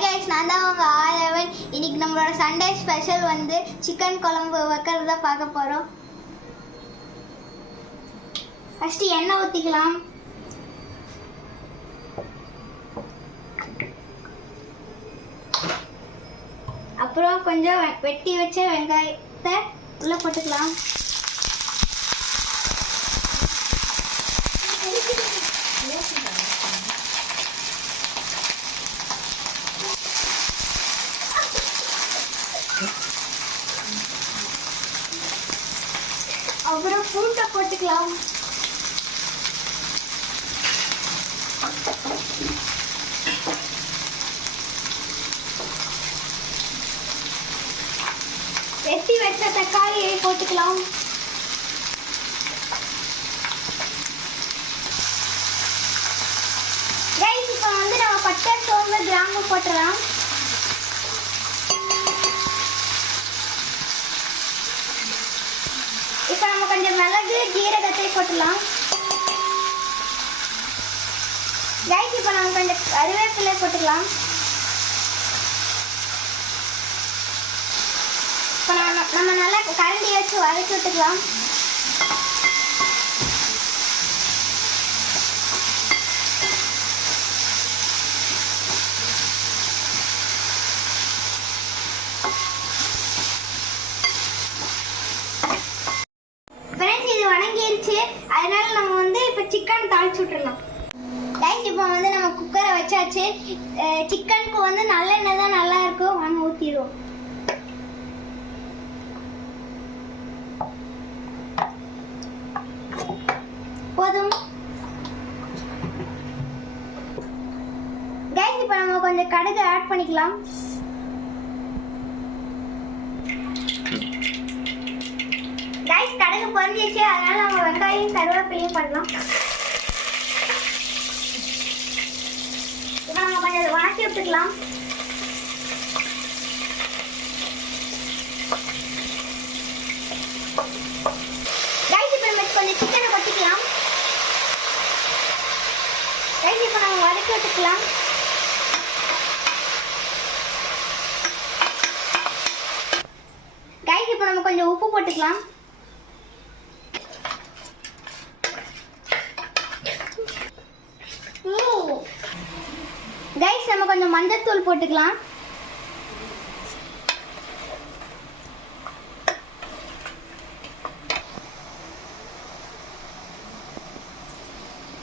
Guys, நான் தான் உங்க ஆதவன். இன்னைக்கு நம்மளோட சண்டே ஸ்பெஷல் வந்து சிக்கன் குழம்பு வைக்கிறத பார்க்க போறோம். ஃபர்ஸ்ட் எண்ணெய் ஊற்றிக்கலாம். அப்புறம் கொஞ்சம் வெட்டி வச்ச வெங்காயத்தை உள்ள போட்டுக்கலாம். அப்புறம் பூண்டை போட்டுக்கலாம். வெட்டி வச்ச தக்காளியை போட்டுக்கலாம். கைஸ், இப்போ வந்து நம்ம பட்டை, சோம்பு, கிராம்பு போட்டுடலாம். இப்போ நம்ம கொஞ்சம் மிளகு, ஜீரகத்தை போட்டுடலாம். கைஸ், இப்போ நம்ம கொஞ்சம் கருவேப்பிலை போட்டுக்கலாம். இப்போ நம்ம நல்லா கரண்டி வச்சு வதக்கி விட்டுக்கலாம். இது வணங்கிருச்சு, அதனால நம்ம வந்து இப்போ சிக்கன் தாளிச்சு விட்டுறலாம். கைஸ், இப்போ வந்து நம்ம குக்கரை வச்சாச்சு. சிக்கனுக்கு வந்து நல்லெண்ணெய் தான் நல்லா இருக்கும். வாங்க ஊற்றிடுவோம். போதும். கைஸ், இப்போ நம்ம கொஞ்சம் கடுகு ஆட் பண்ணிக்கலாம். கைஸ், கடுகு பொரிஞ்சிச்சு, அதனால நம்ம வெங்காயம், கருவேப்பிலையும் பண்ணலாம். இப்போ நம்ம கொஞ்சம் வணக்கி விட்டுக்கலாம். கைஸ், இப்போ நம்ம கொஞ்சம் சிக்கனை கொட்டிக்கலாம். கைஸ், இப்போ நம்ம வதக்கி விட்டுக்கலாம். கைஸ், இப்போ நம்ம கொஞ்சம் உப்பு போட்டுக்கலாம். கைஸ், நம்ம கொஞ்சம் மஞ்சள் தூள் போட்டுக்கலாம்.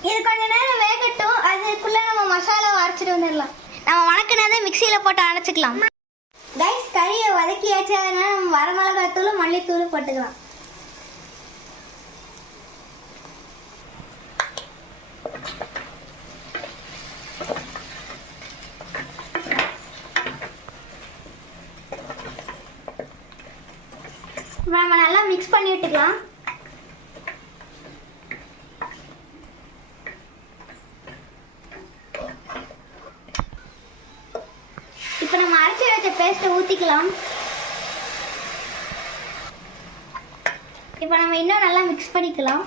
இது கொஞ்ச நேரம் வேகட்டும். அதுக்குள்ள நம்ம மசாலாவை அரைச்சிட்டு வந்துடலாம். நம்ம வணக்கினதை மிக்சியில் போட்டு அரைச்சிக்கலாம். கைஸ், கறியை வதக்கியாச்சு, அதனால நம்ம வரமிளகாத்தூள், மல்லித்தூள் போட்டுக்கலாம். நம்ம நல்லா மிக்ஸ் பண்ணி விட்டுக்கலாம். இப்போ நம்ம அரைச்சி வச்ச பேஸ்ட்டை ஊற்றிக்கலாம். இப்போ நம்ம இன்னும் நல்லா மிக்ஸ் பண்ணிக்கலாம்.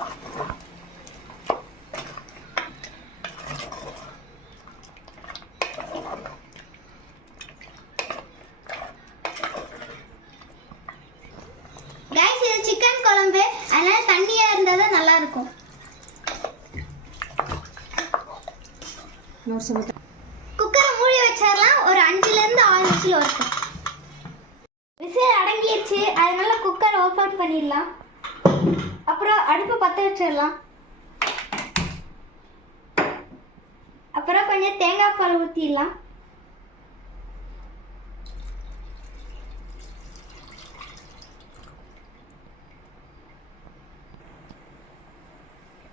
கைஸ், இது சிக்கன் குழம்பு, அதனால தண்ணியா இருந்தா தான் நல்லா இருக்கும். குக்கரை மூடி வச்சிடலாம். ஒரு 5-6 விசில் வரும். விசில் அடங்கிடுச்சு, அதனால குக்கர் ஓப்பன் பண்ணிடலாம். அப்புறம் அடுப்பு பற்ற வச்சிடலாம். அப்புறம் கொஞ்சம் தேங்காய் பால் ஊற்றிடலாம்.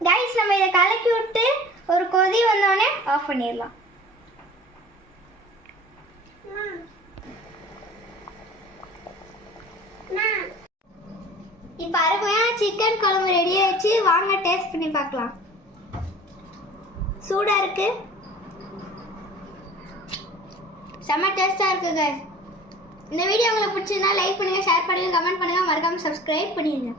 கைஸ், நம்ம இதை கலக்கி விட்டு ஒரு கொதி வந்தோடனே ஆஃப் பண்ணிடலாம். இப்போ அருமையான சிக்கன் குழம்பு ரெடி ஆயிடுச்சு. வாங்க டேஸ்ட் பண்ணி பார்க்கலாம். சூடா இருக்கு, செம்ம டேஸ்டா இருக்கு கைஸ். இந்த வீடியோ உங்களுக்கு பிடிச்சிருந்தா லைக் பண்ணுங்க, ஷேர் பண்ணுங்க, கமெண்ட் பண்ணுங்க, மறக்காம சப்ஸ்கிரைப் பண்ணிடுங்க.